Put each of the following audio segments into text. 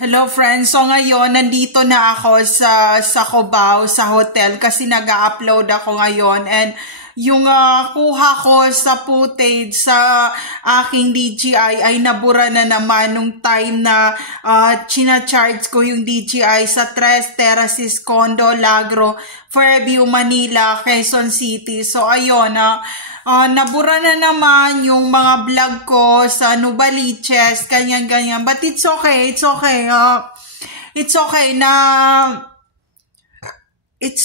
Hello friends, so ngayon nandito na ako sa Cubao, sa hotel kasi nag-upload ako ngayon and yung kuha ko sa footage sa aking DJI ay nabura na naman nung time na china-charge ko yung DJI sa Tres Terraces Condo, Lagro, Fairview, Manila, Quezon City. So ayun, nabura na naman yung mga vlog ko sa Nubaliches, ganyan-ganyan. But it's okay, it's okay. It's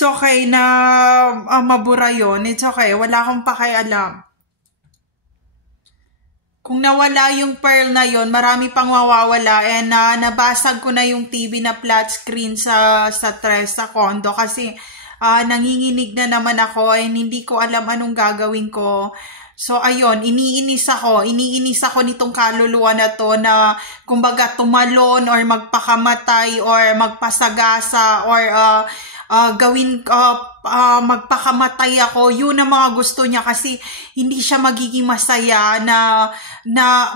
okay na mabura yun. It's okay, wala akong pakialam. Kung nawala yung pearl na yon, marami pang mawawala. And nabasag ko na yung TV na flat screen sa Tres, sa condo kasi nanginginig na naman ako and hindi ko alam anong gagawin ko. So ayun, iniinis ako nitong kaluluwa na to na kumbaga tumalon or magpakamatay or magpasagasa or magpakamatay ako. Yun ang mga gusto niya kasi hindi siya magiging masaya na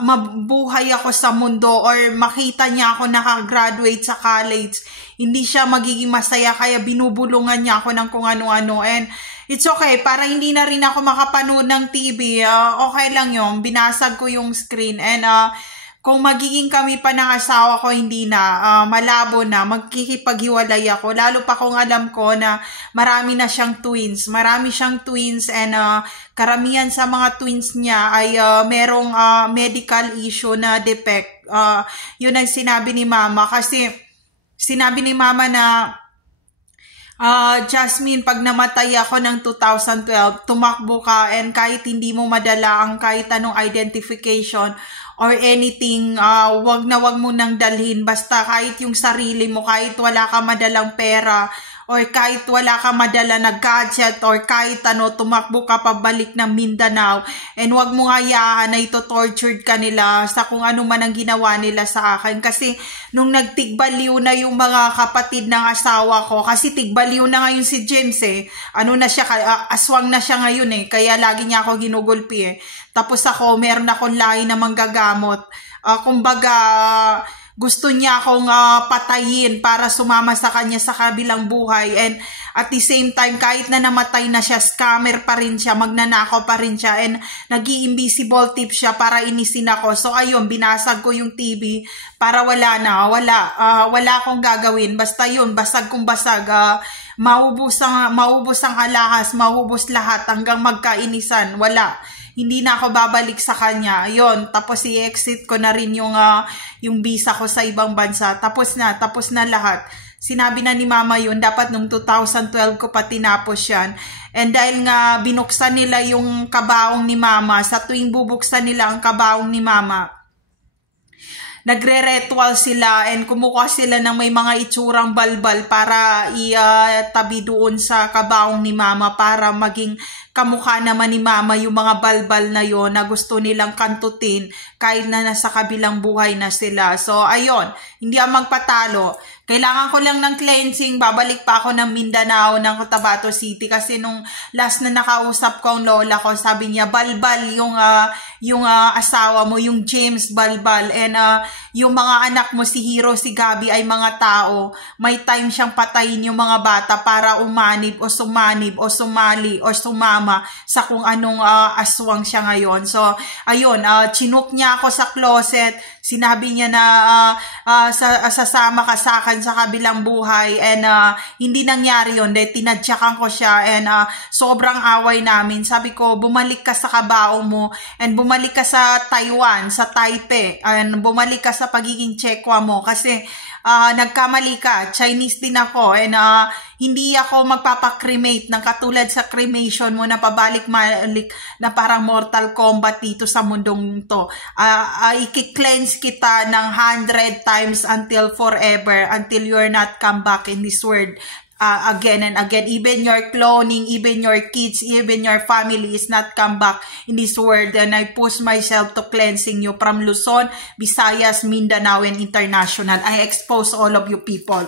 mabuhay ako sa mundo or makita niya ako nakagraduate sa college. Hindi siya magiging masaya kaya binubulungan niya ako ng kung ano-ano. And it's okay, para hindi na rin ako makapanood ng TV, okay lang yun. Binasag ko yung screen and kung magiging kami pa ng asawa ko, hindi na, malabo na, magkikipaghiwalay ako. Lalo pa kung alam ko na marami na siyang twins. Marami siyang twins and karamihan sa mga twins niya ay merong medical issue na defect. Yun ang sinabi ni Mama kasi sinabi ni Mama na Jasmine, pag namatay ako ng 2012, tumakbo ka and kahit hindi mo madala ang kahit anong identification or anything, wag mo nang dalhin. Basta kahit yung sarili mo, kahit wala ka madalang pera or kahit wala ka madala na gadget or kahit ano, tumakbo ka pabalik ng Mindanao and wag mo hayaan na ito-tortured ka nila sa kung ano man ang ginawa nila sa akin. Kasi nung nagtigbaliw na yung mga kapatid ng asawa ko, kasi tigbaliw na ngayon si James ano na siya, aswang na siya ngayon kaya lagi niya ako ginugulpi Tapos ako, meron akong lahi na manggagamot. Kumbaga, gusto niya akong patayin para sumama sa kanya sa kabilang buhay. And at the same time, kahit na namatay na siya, scammer pa rin siya, magnanakaw pa rin siya, and nag-i-invisible tip siya para inisin ako. So ayun, binasag ko yung TV para wala akong gagawin. Basta yun, basag kong basag. Maubos ang alahas, maubos lahat hanggang magkainisan. Wala. Hindi na ako babalik sa kanya. Ayun, tapos i-exit ko na rin yung visa ko sa ibang bansa. Tapos na lahat. Sinabi na ni Mama yun, dapat nung 2012 ko pa tinapos yan. And dahil nga binuksan nila yung kabaong ni Mama, sa tuwing bubuksan nila ang kabaong ni Mama, nagre-ritual sila and kumukuha sila ng may mga itsurang balbal para itabi doon sa kabaong ni Mama para maging kamukha naman ni Mama yung mga balbal na yon na gusto nilang kantutin kahit na nasa kabilang buhay na sila. So ayun, hindi ako magpatalo. Kailangan ko lang ng cleansing. Babalik pa ako ng Mindanao, ng Cotabato City kasi nung last na nakausap ko ang lola ko, sabi niya balbal yung asawa mo, yung James balbal, and yung mga anak mo, si Hero, si Gabi ay mga tao. May time siyang patayin yung mga bata para umanib o sumanib o sumali o sumama sa kung anong aswang siya ngayon. So ayun, chinuk niya ako sa closet. Sinabi niya na sasama ka sa akin sa kabilang buhay, and hindi nangyari yun dahil tinadyakan ko siya and sobrang away namin. Sabi ko, bumalik ka sa kabao mo and bumalik ka sa Taiwan, sa Taipei, and bumalik ka sa pagiging Chekwa mo kasi nagkamali ka. Chinese din ako and hindi ako magpapakremate ng katulad sa cremation mo na pabalik-malik na parang Mortal Kombat dito sa mundong to. I-cleanse kita ng 100 times until forever, until you're not come back in this world again and again. Even your cloning, even your kids, even your family is not come back in this world. And I push myself to cleansing you from Luzon, Visayas, Mindanao, and international. I expose all of you people.